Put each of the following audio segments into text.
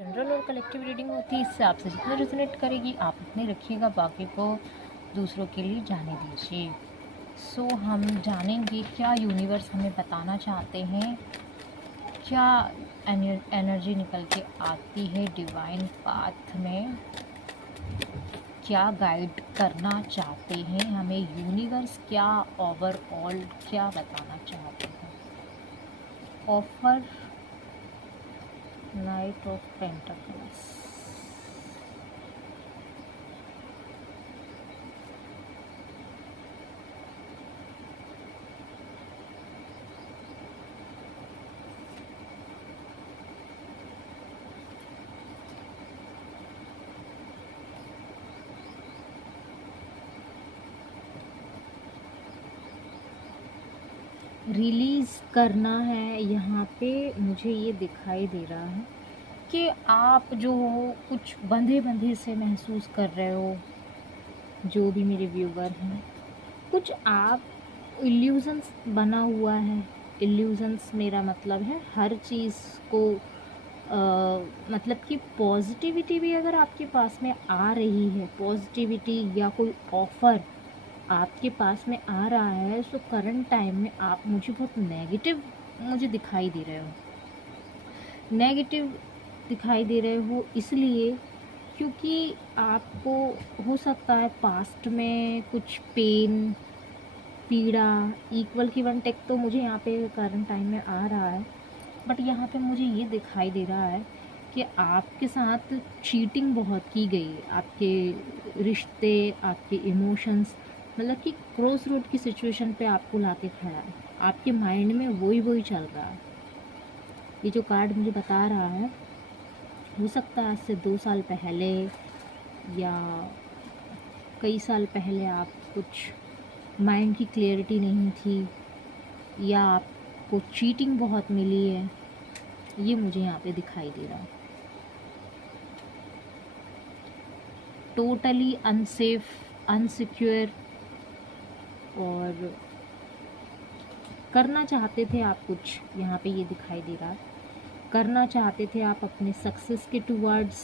General और collective reading होती है, इससे आपसे जितना रेजोनेट करेगी आप उतने रखिएगा, बाकी को दूसरों के लिए जाने दीजिए। सो हम जानेंगे क्या यूनिवर्स हमें बताना चाहते हैं, क्या एनर्जी निकल के आती है डिवाइन पाथ में, क्या गाइड करना चाहते हैं हमें यूनिवर्स, क्या ओवरऑल क्या बताना चाहते हैं। Offer night of pentacles. Release करना है यहाँ पे, मुझे ये दिखाई दे रहा है कि आप जो हो कुछ बंधे बंधे से महसूस कर रहे हो, जो भी मेरे व्यूवर हैं, कुछ आप इल्यूजन्स बना हुआ है। इल्यूजन्स मेरा मतलब है हर चीज़ को मतलब कि पॉजिटिविटी भी अगर आपके पास में आ रही है, पॉजिटिविटी या कोई ऑफ़र आपके पास में आ रहा है, सो करंट टाइम में आप मुझे बहुत नेगेटिव मुझे दिखाई दे रहे हो। नेगेटिव दिखाई दे रहे हो इसलिए क्योंकि आपको हो सकता है पास्ट में कुछ पेन, पीड़ा, इक्वल की वन टेक तो मुझे यहाँ पे करंट टाइम में आ रहा है, बट यहाँ पे मुझे ये दिखाई दे रहा है कि आपके साथ चीटिंग बहुत की गई। आपके रिश्ते, आपके इमोशंस मतलब कि क्रॉस रोड की सिचुएशन पे आपको लाके खड़ा है। आपके माइंड में वही चल रहा है। ये जो कार्ड मुझे बता रहा है, हो सकता है आज से 2 साल पहले या कई साल पहले आप कुछ माइंड की क्लियरिटी नहीं थी, या आपको चीटिंग बहुत मिली है, ये मुझे यहाँ पे दिखाई दे रहा है। टोटली अनसेफ, अनसिक्योर, और करना चाहते थे आप कुछ, यहाँ पे ये दिखाई दे रहा है, करना चाहते थे आप अपने सक्सेस के टूवर्ड्स,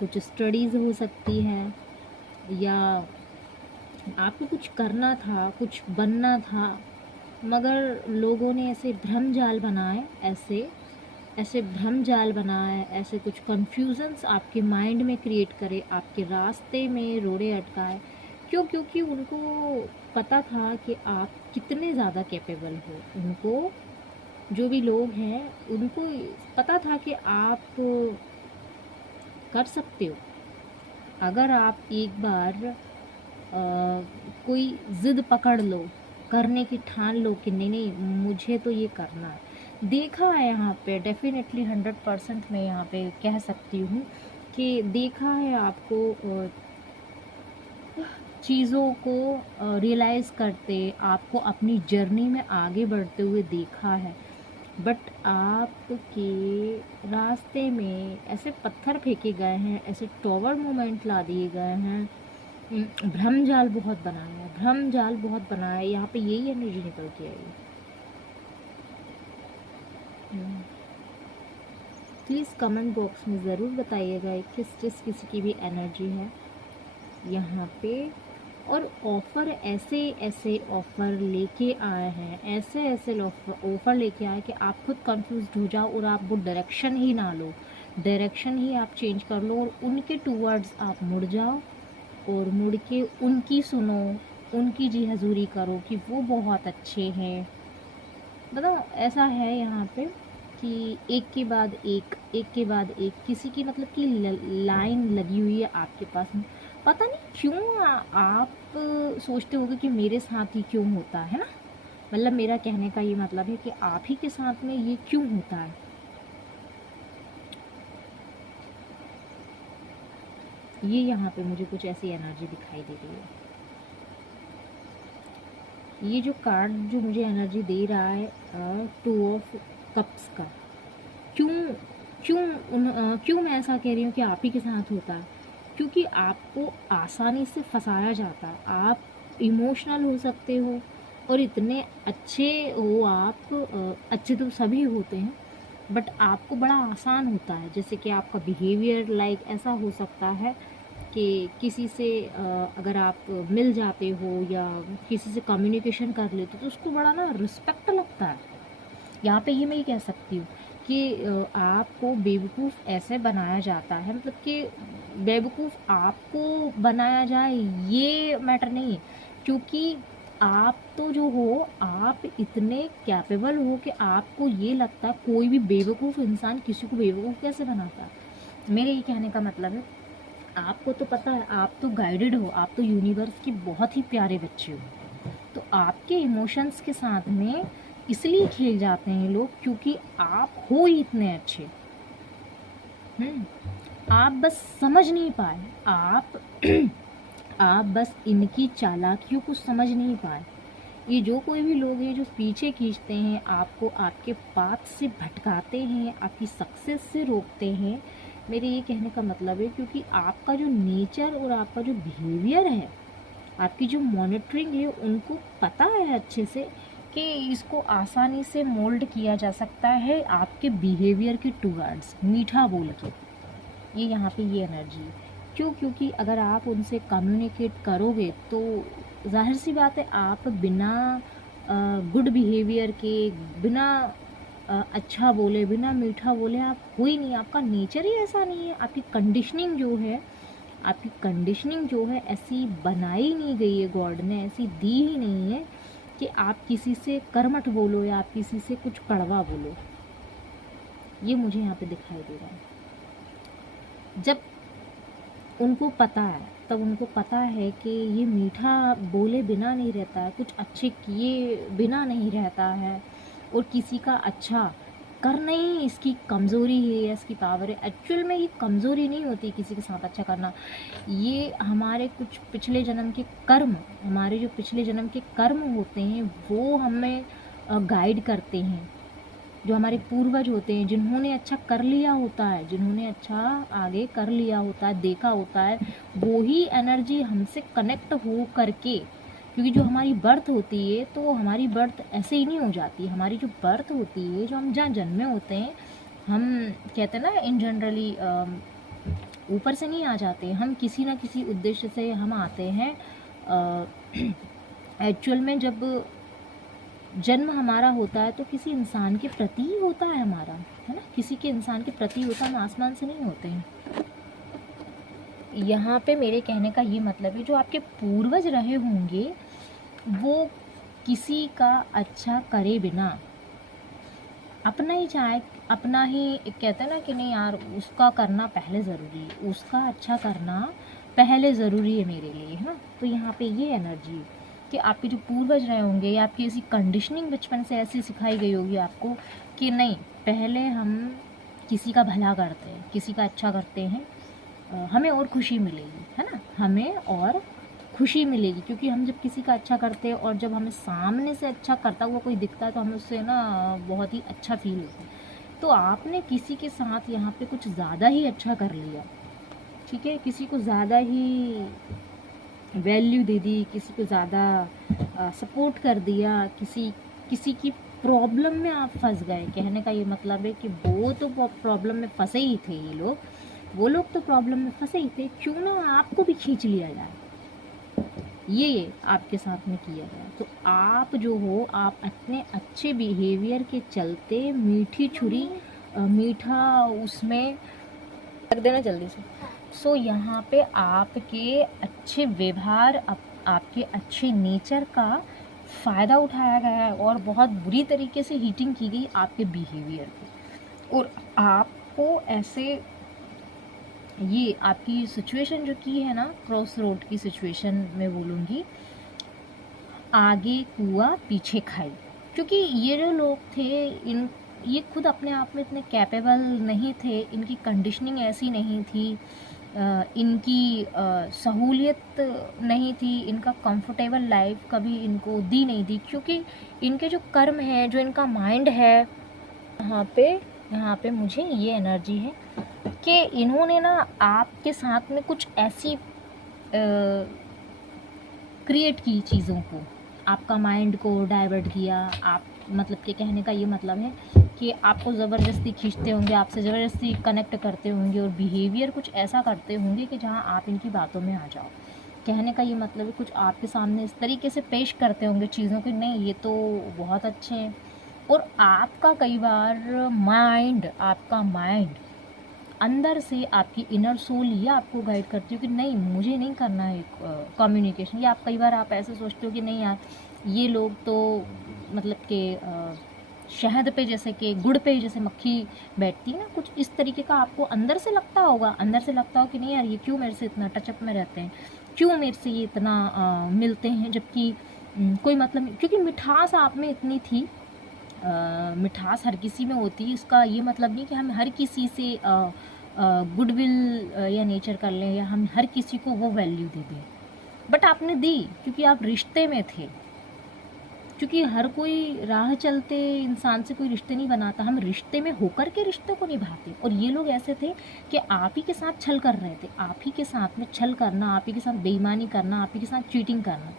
कुछ स्टडीज़ हो सकती है, या आपको कुछ करना था, कुछ बनना था, मगर लोगों ने ऐसे भ्रम जाल बनाए, ऐसे भ्रम जाल बनाए, ऐसे कुछ कन्फ्यूज़न्स आपके माइंड में क्रिएट करे, आपके रास्ते में रोड़े अटकाए। क्यों? क्योंकि उनको पता था कि आप कितने ज़्यादा कैपेबल हो। उनको, जो भी लोग हैं, उनको पता था कि आप कर सकते हो। अगर आप एक बार कोई ज़िद पकड़ लो, करने की ठान लो कि नहीं नहीं मुझे तो ये करना है। देखा है यहाँ पे डेफिनेटली 100% मैं यहाँ पे कह सकती हूँ कि देखा है आपको चीज़ों को रियलाइज़ करते, आपको अपनी जर्नी में आगे बढ़ते हुए देखा है, बट आपके रास्ते में ऐसे पत्थर फेंके गए हैं, ऐसे टॉवर मोमेंट ला दिए गए हैं, भ्रम जाल बहुत बनाया है, भ्रम जाल बहुत बनाया है। यहाँ पे यही एनर्जी निकल के आई। प्लीज़ कमेंट बॉक्स में ज़रूर बताइएगा किस किसी की भी एनर्जी है यहाँ पे। और ऑफ़र ऐसे ऑफ़र लेके आए हैं, ऐसे ऑफ़र लेके आए कि आप खुद कंफ्यूज्ड हो जाओ और आप वो डायरेक्शन ही ना लो, डायरेक्शन ही आप चेंज कर लो और उनके टूवर्ड्स आप मुड़ जाओ और मुड़ के उनकी सुनो, उनकी जी हजूरी करो कि वो बहुत अच्छे हैं। बताओ ऐसा है यहाँ पे कि एक के बाद एक किसी की मतलब कि लाइन लगी हुई है आपके पास में। पता नहीं क्यों आप सोचते होगे कि मेरे साथ ही क्यों होता है ना, मतलब मेरा कहने का ये मतलब है कि आप ही के साथ में ये क्यों होता है। ये यहाँ पे मुझे कुछ ऐसी एनर्जी दिखाई दे रही है। ये जो कार्ड जो मुझे एनर्जी दे रहा है 2 ऑफ कप्स का, क्यों क्यों मैं ऐसा कह रही हूँ कि आप ही के साथ होता है, क्योंकि आपको आसानी से फंसाया जाता है। आप इमोशनल हो सकते हो और इतने अच्छे हो आप, अच्छे तो सभी होते हैं, बट आपको बड़ा आसान होता है। जैसे कि आपका बिहेवियर लाइक ऐसा हो सकता है कि किसी से अगर आप मिल जाते हो या किसी से कम्युनिकेशन कर लेते हो तो उसको बड़ा ना रिस्पेक्ट लगता है। यहाँ पे ये मैं ही कह सकती हूँ कि आपको बेवकूफ़ ऐसे बनाया जाता है, मतलब कि बेवकूफ़ आपको बनाया जाए ये मैटर नहीं है, क्योंकि आप तो जो हो आप इतने कैपेबल हो कि आपको ये लगता है कोई भी बेवकूफ़ इंसान किसी को बेवकूफ़ कैसे बनाता है। मेरे ये कहने का मतलब है, आपको तो पता है, आप तो गाइडेड हो, आप तो यूनिवर्स के बहुत ही प्यारे बच्चे हो। तो आपके इमोशंस के साथ में इसलिए खेल जाते हैं लोग क्योंकि आप हो ही इतने अच्छे। आप बस समझ नहीं पाए, आप आप बस इनकी चालाकियों को समझ नहीं पाए। ये जो कोई भी लोग हैं जो पीछे खींचते हैं आपको, आपके पाथ से भटकाते हैं, आपकी सक्सेस से रोकते हैं, मेरे ये कहने का मतलब है क्योंकि आपका जो नेचर और आपका जो बिहेवियर है, आपकी जो मॉनिटरिंग है, उनको पता है अच्छे से कि इसको आसानी से मोल्ड किया जा सकता है आपके बिहेवियर के टुवर्ड्स, मीठा बोल के। ये यहाँ पे ये एनर्जी है। क्यों? क्योंकि अगर आप उनसे कम्युनिकेट करोगे तो जाहिर सी बात है आप बिना गुड बिहेवियर के, बिना अच्छा बोले, बिना मीठा बोले आप हो ही नहीं। आपका नेचर ही ऐसा नहीं है। आपकी कंडीशनिंग जो है, आपकी कंडीशनिंग जो है ऐसी बनाई नहीं गई है, गॉड ने ऐसी दी ही नहीं है कि आप किसी से कर्मठ बोलो या आप किसी से कुछ कड़वा बोलो। ये मुझे यहाँ पे दिखाई दे रहा है। जब उनको पता है, तब उनको पता है कि ये मीठा बोले बिना नहीं रहता है, कुछ अच्छे किए बिना नहीं रहता है, और किसी का अच्छा करना ही इसकी कमज़ोरी है या इसकी पावर है। एक्चुअल में ये कमज़ोरी नहीं होती किसी के साथ अच्छा करना, ये हमारे कुछ पिछले जन्म के कर्म, हमारे जो पिछले जन्म के कर्म होते हैं वो हमें गाइड करते हैं। जो हमारे पूर्वज होते हैं, जिन्होंने अच्छा कर लिया होता है, जिन्होंने अच्छा आगे कर लिया होता है, देखा होता है, वो ही एनर्जी हमसे कनेक्ट हो करके, क्योंकि जो हमारी बर्थ होती है तो हमारी बर्थ ऐसे ही नहीं हो जाती। हमारी जो बर्थ होती है, जो हम जहाँ जन्मे होते हैं, हम कहते हैं ना इन जनरली ऊपर से नहीं आ जाते, हम किसी ना किसी उद्देश्य से हम आते हैं। एक्चुअल में जब जन्म हमारा होता है तो किसी इंसान के प्रति ही होता है हमारा, है ना, किसी के इंसान के प्रति होता है, हम आसमान से नहीं होते हैं। यहाँ पे मेरे कहने का ये मतलब है, जो आपके पूर्वज रहे होंगे वो किसी का अच्छा करे बिना अपना ही चाहे, अपना ही कहते हैं ना कि नहीं यार उसका करना पहले ज़रूरी है, उसका अच्छा करना पहले ज़रूरी है मेरे लिए, है ना। तो यहाँ पे ये एनर्जी है कि आपके जो पूर्वज रहे होंगे या आपकी ऐसी कंडीशनिंग बचपन से ऐसी सिखाई गई होगी आपको कि नहीं, पहले हम किसी का भला करते हैं, किसी का अच्छा करते हैं, हमें और खुशी मिलेगी, है ना, हमें और खुशी मिलेगी। क्योंकि हम जब किसी का अच्छा करते हैं और जब हमें सामने से अच्छा करता हुआ कोई दिखता है तो हमें उससे ना बहुत ही अच्छा फील होता है। तो आपने किसी के साथ यहाँ पे कुछ ज़्यादा ही अच्छा कर लिया, ठीक है, किसी को ज़्यादा ही वैल्यू दे दी, किसी को ज़्यादा सपोर्ट कर दिया, किसी किसी की प्रॉब्लम में आप फंस गए। कहने का ये मतलब है कि वो तो प्रॉब्लम में फंसे ही थे, ये लोग, वो लोग तो प्रॉब्लम में फंसे ही थे, क्यों ना आपको भी खींच लिया जाए। ये आपके साथ में किया गया। तो आप जो हो, आप अपने अच्छे बिहेवियर के चलते मीठी छुरी मीठा उसमें रख देना जल्दी से। सो यहाँ पे आपके अच्छे व्यवहार, आपके अच्छे नेचर का फ़ायदा उठाया गया है और बहुत बुरी तरीके से हीटिंग की गई आपके बिहेवियर की। और आपको ऐसे, ये आपकी सिचुएशन जो की है ना, क्रॉस रोड की सिचुएशन मैं बोलूँगी, आगे कुआं पीछे खाई। क्योंकि ये जो लोग थे, ये खुद अपने आप में इतने कैपेबल नहीं थे, इनकी कंडीशनिंग ऐसी नहीं थी, इनकी सहूलियत नहीं थी, इनका कंफर्टेबल लाइफ कभी इनको दी नहीं थी, क्योंकि इनके जो कर्म है, जो इनका माइंड है, यहाँ पे मुझे ये एनर्जी है कि इन्होंने ना आपके साथ में कुछ ऐसी क्रिएट की चीज़ों को, आपका माइंड को डाइवर्ट किया। आप मतलब के कहने का ये मतलब है कि आपको ज़बरदस्ती खींचते होंगे, आपसे ज़बरदस्ती कनेक्ट करते होंगे और बिहेवियर कुछ ऐसा करते होंगे कि जहाँ आप इनकी बातों में आ जाओ। कहने का ये मतलब है कुछ आपके सामने इस तरीके से पेश करते होंगे चीज़ों के, नहीं ये तो बहुत अच्छे हैं। और आपका कई बार आपका माइंड अंदर से आपकी इनर सोल ये आपको गाइड करती हो कि नहीं मुझे नहीं करना है कम्युनिकेशन, या आप कई बार आप ऐसे सोचते हो कि नहीं यार ये लोग तो मतलब कि शहद पे जैसे कि गुड़ पे जैसे मक्खी बैठती है ना, कुछ इस तरीके का आपको अंदर से लगता होगा, अंदर से लगता हो कि नहीं यार ये क्यों मेरे से इतना टचअप में रहते हैं, क्यों मेरे से ये इतना मिलते हैं, जबकि कोई मतलब नहीं, क्योंकि मिठास आप में इतनी थी। मिठास हर किसी में होती है, इसका ये मतलब नहीं कि हम हर किसी से गुडविल या नेचर कर लें या हम हर किसी को वो वैल्यू दे दें, बट आपने दी क्योंकि आप रिश्ते में थे। क्योंकि हर कोई राह चलते इंसान से कोई रिश्ते नहीं बनाता, हम रिश्ते में होकर के रिश्ते को निभाते। और ये लोग ऐसे थे कि आप ही के साथ छल कर रहे थे, आप ही के साथ में छल करना, आप ही के साथ बेईमानी करना, आप ही के साथ चीटिंग करना।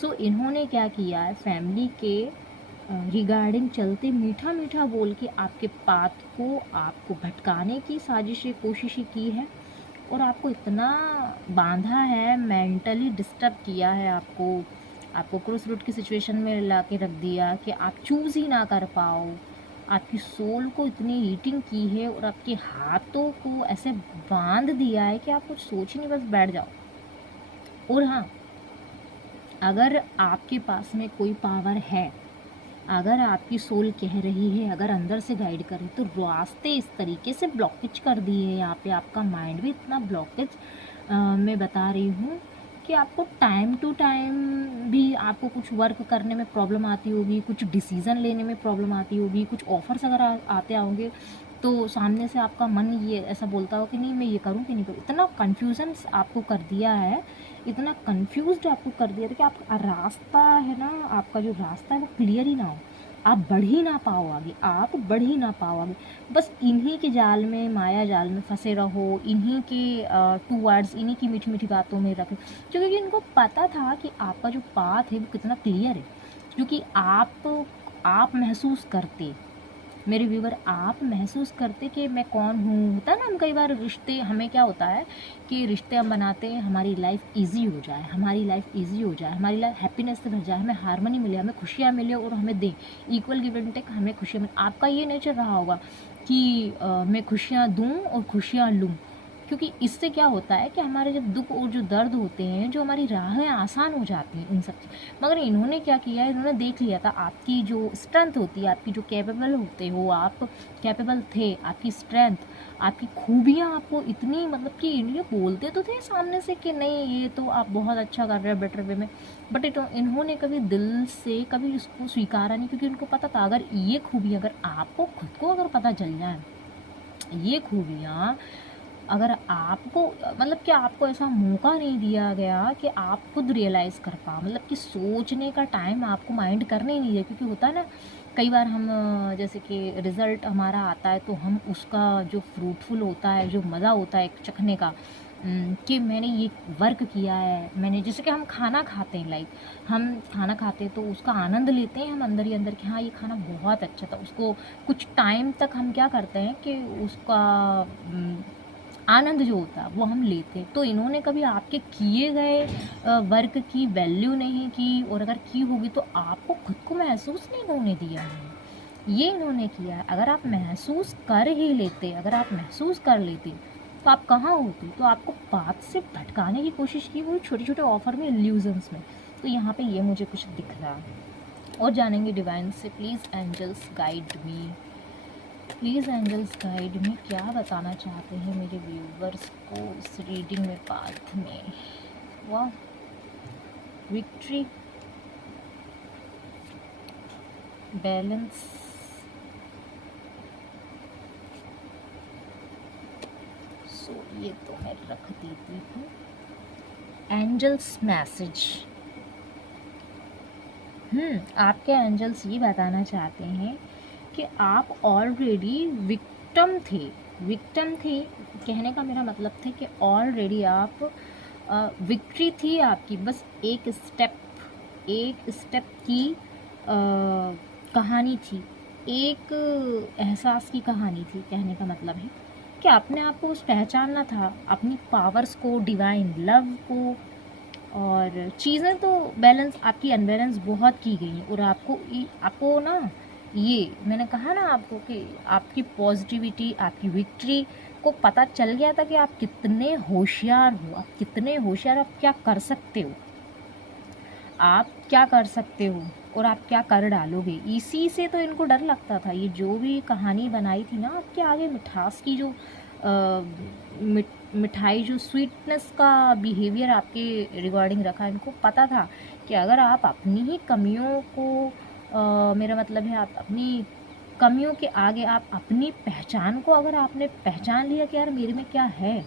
सो इन्होंने क्या किया है, फैमिली के रिगार्डिंग चलते मीठा मीठा बोल के आपके पाथ को आपको भटकाने की साजिशें कोशिशें की है, और आपको इतना बांधा है, मेंटली डिस्टर्ब किया है, आपको क्रॉस रोड की सिचुएशन में ला के रख दिया कि आप चूज़ ही ना कर पाओ, आपकी सोल को इतनी हीटिंग की है और आपके हाथों को ऐसे बांध दिया है कि आप कुछ सोच ही नहीं, बस बैठ जाओ। और हाँ, अगर आपके पास में कोई पावर है, अगर आपकी सोल कह रही है, अगर अंदर से गाइड करे, तो रास्ते इस तरीके से ब्लॉकेज कर दिए हैं यहाँ पे, आपका माइंड भी इतना ब्लॉकेज मैं बता रही हूँ कि आपको टाइम टू टाइम भी आपको कुछ वर्क करने में प्रॉब्लम आती होगी, कुछ डिसीज़न लेने में प्रॉब्लम आती होगी, कुछ ऑफर्स अगर आते होंगे तो सामने से आपका मन ये ऐसा बोलता हो कि नहीं मैं ये करूँ कि नहीं करूँ। इतना कन्फ्यूज़न आपको कर दिया है, इतना कन्फ्यूज्ड आपको कर दिया था कि आपका रास्ता है ना, आपका जो रास्ता है वो क्लियर ही ना हो, आप बढ़ ही ना पाओ आगे, आप बढ़ ही ना पाओ आगे। बस इन्हीं के जाल में, माया जाल में फंसे रहो, इन्हीं के टू वर्ड्स, इन्हीं की मीठी मीठी बातों में रखे, क्योंकि इनको पता था कि आपका जो पाथ है वो कितना क्लियर है। क्योंकि आप महसूस करते, मेरे व्यूवर, आप महसूस करते कि मैं कौन हूँ। होता है ना, हम कई बार रिश्ते, हमें क्या होता है कि रिश्ते हम बनाते हैं हमारी लाइफ इजी हो जाए, हमारी लाइफ इजी हो जाए, हमारी लाइफ हैप्पीनेस से भर जाए, हमें हार्मनी मिले, हमें खुशियाँ मिले और हमें दें, इक्वल गिव एंड टेक, हमें खुशियाँ मिले। आपका ये नेचर रहा होगा कि मैं खुशियाँ दूँ और खुशियाँ लूँ, क्योंकि इससे क्या होता है कि हमारे जब दुख और जो दर्द होते हैं, जो हमारी राहें आसान हो जाती हैं इन सब चीज़। मगर इन्होंने क्या किया, इन्होंने देख लिया था आपकी जो स्ट्रेंथ होती है, आपकी जो कैपेबल होते हो, आप कैपेबल थे, आपकी स्ट्रेंथ, आपकी खूबियाँ आपको इतनी, मतलब कि ये बोलते तो थे सामने से कि नहीं ये तो आप बहुत अच्छा कर रहे हो बेटर वे में, बट इन्होंने कभी दिल से कभी इसको स्वीकारा नहीं, क्योंकि उनको पता था अगर ये खूबी, अगर आपको खुद को अगर पता चल जाए, ये खूबियाँ अगर आपको, मतलब कि आपको ऐसा मौका नहीं दिया गया कि आप खुद रियलाइज़ कर पाओ, मतलब कि सोचने का टाइम आपको माइंड करने ही नहीं दिया। क्योंकि होता है ना, कई बार हम जैसे कि रिज़ल्ट हमारा आता है तो हम उसका जो फ्रूटफुल होता है, जो मज़ा होता है एक चखने का, कि मैंने ये वर्क किया है, मैंने, जैसे कि हम खाना खाते हैं, लाइक हम खाना खाते हैं तो उसका आनंद लेते हैं हम अंदर ही अंदर कि हाँ ये खाना बहुत अच्छा था। उसको कुछ टाइम तक हम क्या करते हैं कि उसका आनंद जो होता है वो हम लेते हैं। तो इन्होंने कभी आपके किए गए वर्क की वैल्यू नहीं की, और अगर की होगी तो आपको खुद को महसूस नहीं होने दिया है, ये इन्होंने किया है। अगर आप महसूस कर ही लेते, अगर आप महसूस कर लेते तो आप कहाँ होते, तो आपको बात से भटकाने की कोशिश की, वो छोटे छोटे ऑफर में, इल्यूजन्स में। तो यहाँ पे ये मुझे कुछ दिख रहा है। और जानेंगे डिवाइन से, please angels guide me, please angels guide me क्या बताना चाहते हैं मेरे व्यूवर्स को इस रीडिंग में, पाथ में। वाह, विक्ट्री, बैलेंस, सो ये तो मैं रख देती हूँ। एंजल्स मैसेज, आपके एंजल्स ये बताना चाहते हैं कि आप ऑलरेडी विक्टिम थे। कहने का मेरा मतलब था कि ऑलरेडी आप विक्ट्री थी आपकी, बस एक स्टेप की कहानी थी, एक एहसास की कहानी थी। कहने का मतलब है कि अपने आप को उस पहचानना था, अपनी पावर्स को, डिवाइन लव को। और चीज़ें तो बैलेंस, आपकी अनबैलेंस बहुत की गई हैं। और आपको ना, ये मैंने कहा ना आपको कि आपकी पॉजिटिविटी, आपकी विक्ट्री को पता चल गया था कि आप कितने होशियार हो, आप कितने होशियार, आप क्या कर सकते हो, आप क्या कर सकते हो और आप क्या कर डालोगे। इसी से तो इनको डर लगता था। ये जो भी कहानी बनाई थी ना आपके आगे, मिठास की जो मिठाई, जो स्वीटनेस का बिहेवियर आपके रिगार्डिंग रखा, इनको पता था कि अगर आप अपनी ही कमियों को, मेरा मतलब है आप अपनी कमियों के आगे, आप अपनी पहचान को अगर आपने पहचान लिया कि यार मेरे में क्या है,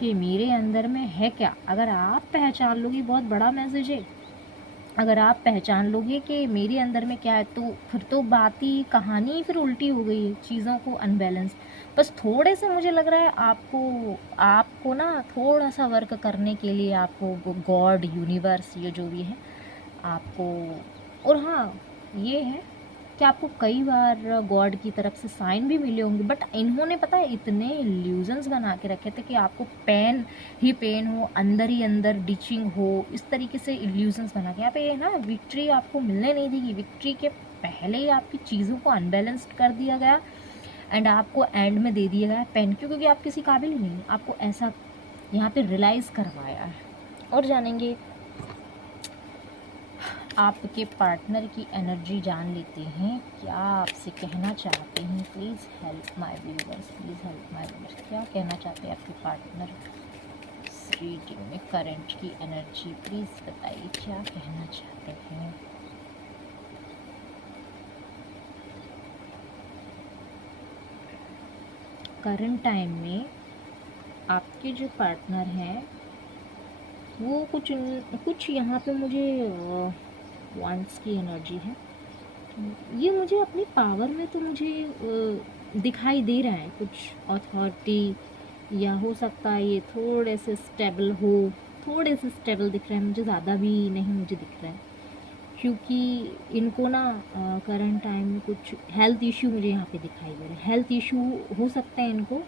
कि मेरे अंदर में है क्या, अगर आप पहचान लोगे, बहुत बड़ा मैसेज है। अगर आप पहचान लोगे कि मेरे अंदर में क्या है, तो फिर तो बात ही, कहानी ही फिर उल्टी हो गई है, चीज़ों को अनबैलेंस। बस थोड़े से मुझे लग रहा है आपको ना थोड़ा सा वर्क करने के लिए, आपको गॉड, यूनिवर्स, ये जो भी है आपको। और हाँ, ये है कि आपको कई बार गॉड की तरफ से साइन भी मिले होंगे, बट इन्होंने पता है इतने इल्यूजन्स बना के रखे थे कि आपको पेन ही पेन हो, अंदर ही अंदर डिचिंग हो, इस तरीके से इल्यूजन्स बना के यहाँ पे ना विक्ट्री आपको मिलने नहीं देगी। विक्ट्री के पहले ही आपकी चीज़ों को अनबैलेंस्ड कर दिया गया एंड आपको एंड में दे दिया गया पेन, क्योंकि आप किसी काबिल ही नहीं, आपको ऐसा यहाँ पे रियलाइज़ करवाया है। और जानेंगे आपके पार्टनर की एनर्जी, जान लेते हैं क्या आपसे कहना चाहते हैं। Please help my viewers, please help my viewers, क्या कहना चाहते हैं आपके पार्टनर रीडिंग में, करंट की एनर्जी प्लीज़ बताइए, क्या कहना चाहते हैं। करंट टाइम में आपके जो पार्टनर हैं वो कुछ यहाँ पे मुझे वांट्स की एनर्जी है। ये मुझे अपनी पावर में तो मुझे दिखाई दे रहा है कुछ अथॉरिटी, या हो सकता है ये थोड़े से स्टेबल हो, थोड़े से स्टेबल दिख रहा है मुझे, ज़्यादा भी नहीं मुझे दिख रहा है। क्योंकि इनको ना करंट टाइम में कुछ हेल्थ इशू मुझे यहाँ पे दिखाई दे रहा है, हेल्थ इशू हो सकता है इनको।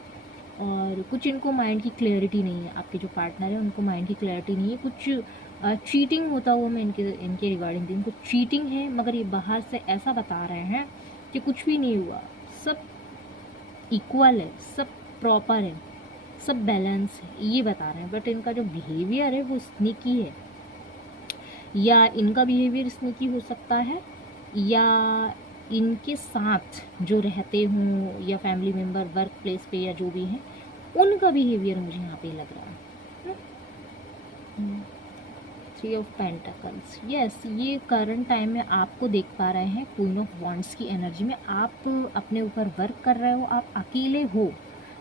और कुछ इनको माइंड की क्लैरिटी नहीं है, आपके जो पार्टनर है उनको माइंड की क्लैरिटी नहीं है। कुछ चीटिंग होता हुआ मैं इनके रिगार्डिंग इनको चीटिंग है, मगर ये बाहर से ऐसा बता रहे हैं कि कुछ भी नहीं हुआ, सब इक्वल है, सब प्रॉपर है, सब बैलेंस है, ये बता रहे हैं। बट इनका जो बिहेवियर है वो स्नीकी है, या इनका बिहेवियर स्नीकी हो सकता है, या इनके साथ जो रहते हों या फैमिली मेम्बर, वर्क प्लेस पे या जो भी हैं, उनका बिहेवियर मुझे यहाँ पे लग रहा है। 3 ऑफ पेंटिकल्स, यस, ये करंट टाइम में आपको देख पा रहे हैं क्वीन ऑफ वॉन्ड्स की एनर्जी में। आप अपने ऊपर वर्क कर रहे हो, आप अकेले हो,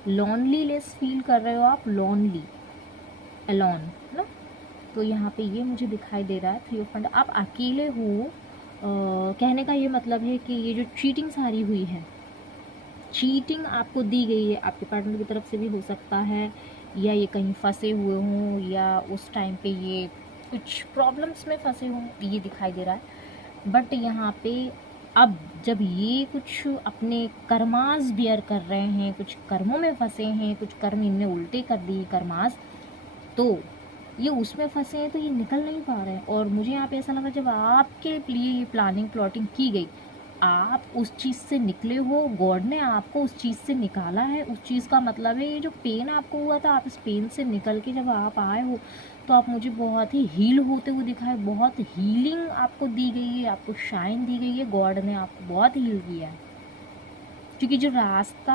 लॉनलीनेस फील कर रहे हो, आप लॉनली, अलोन ना। तो यहाँ पे ये मुझे दिखाई दे रहा है 3 ऑफ पेंटिकल्स, आप अकेले हो। कहने का ये मतलब है कि ये जो चीटिंग सारी हुई है, चीटिंग आपको दी गई है, आपके पार्टनर की तरफ से भी हो सकता है, या ये कहीं फंसे हुए हों, या उस टाइम पे ये कुछ प्रॉब्लम्स में फंसे हों, ये दिखाई दे रहा है। बट यहाँ पे अब जब ये कुछ अपने कर्मास बियर कर रहे हैं, कुछ कर्मों में फंसे हैं, कुछ कर्म इनने उल्टे कर दिए कर्मास, तो ये उसमें फंसे हैं, तो ये निकल नहीं पा रहे हैं। और मुझे यहाँ पे ऐसा लगा जब आपके लिए ये प्लानिंग प्लॉटिंग की गई, आप उस चीज़ से निकले हो, गॉड ने आपको उस चीज़ से निकाला है। उस चीज़ का मतलब है ये जो पेन आपको हुआ था, आप इस पेन से निकल के जब आप आए हो, तो आप मुझे बहुत ही हील होते हुए दिखाए, बहुत हीलिंग आपको दी गई है, आपको शाइन दी गई है, गॉड ने आपको बहुत हील किया है। क्योंकि जो रास्ता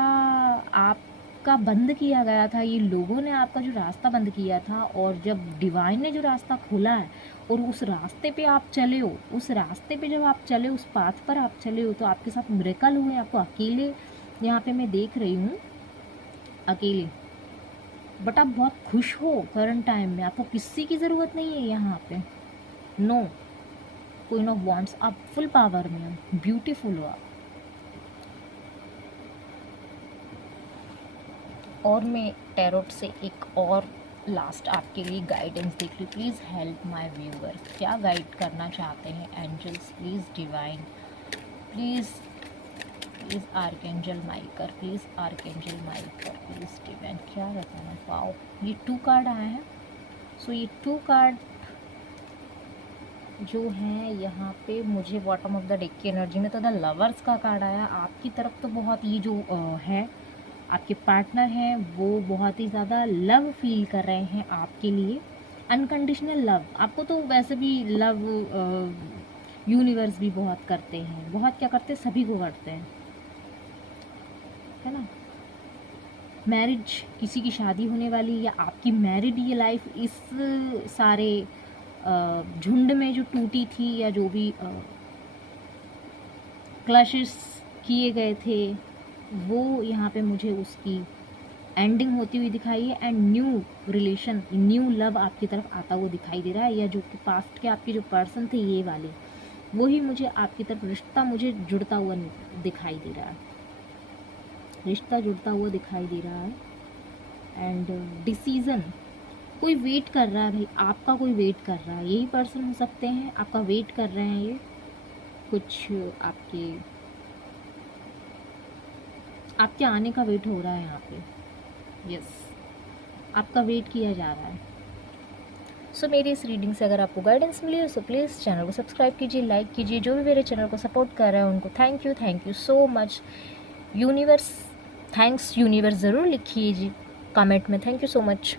आपका बंद किया गया था, ये लोगों ने आपका जो रास्ता बंद किया था, और जब डिवाइन ने जो रास्ता खोला है और उस रास्ते पे आप चले हो, उस रास्ते पे जब आप चले, उस पाथ पर आप चले हो, तो आपके साथ मिरेकल हुए। आपको अकेले यहाँ पे मैं देख रही हूँ, अकेले, बट आप बहुत खुश हो करंट टाइम में, आपको किसी की ज़रूरत नहीं है यहाँ पे। नो, क्वीन ऑफ वॉन्ड्स, आप फुल पावर में हो, ब्यूटीफुल हो आप। और मैं टैरोट से एक और लास्ट आपके लिए गाइडेंस देख रही हूँ। प्लीज़ हेल्प माय व्यूअर्स, क्या गाइड करना चाहते हैं angels, please divine, please please archangel Michael, please archangel Michael, please divine, क्या रहता है। वाओ, ये 2 कार्ड आए हैं। सो ये 2 कार्ड जो हैं यहाँ पे मुझे बॉटम ऑफ द डेक की एनर्जी में तो द लवर्स का कार्ड आया। आपकी तरफ तो बहुत ये जो है आपके पार्टनर हैं वो बहुत ही ज़्यादा लव फील कर रहे हैं आपके लिए, अनकंडीशनल लव। आपको तो वैसे भी लव यूनिवर्स भी बहुत करते हैं, बहुत क्या करते हैं, सभी को करते हैं, है ना। मैरिज, किसी की शादी होने वाली या आपकी मैरिड ये लाइफ इस सारे झुंड में जो टूटी थी या जो भी क्लैशेस किए गए थे वो यहाँ पे मुझे उसकी एंडिंग होती हुई दिखाई है। And new relation, new love आपकी तरफ आता हुआ दिखाई दे रहा है, या जो कि पास्ट के आपके जो पर्सन थे ये वाले, वही मुझे आपकी तरफ रिश्ता मुझे जुड़ता हुआ दिखाई दे रहा है, रिश्ता जुड़ता हुआ दिखाई दे रहा है। एंड डिसीज़न, कोई वेट कर रहा है भाई, आपका कोई वेट कर रहा है, यही पर्सन हो सकते हैं, आपका वेट कर रहे हैं ये, कुछ आपके आने का वेट हो रहा है यहाँ पे। यस, आपका वेट किया जा रहा है। सो मेरी इस रीडिंग से अगर आपको गाइडेंस मिली हो तो प्लीज़ चैनल को सब्सक्राइब कीजिए, लाइक कीजिए। जो भी मेरे चैनल को सपोर्ट कर रहे हैं उनको thank you so much. Universe, thanks universe ज़रूर लिखिए जी कमेंट में। Thank you so much.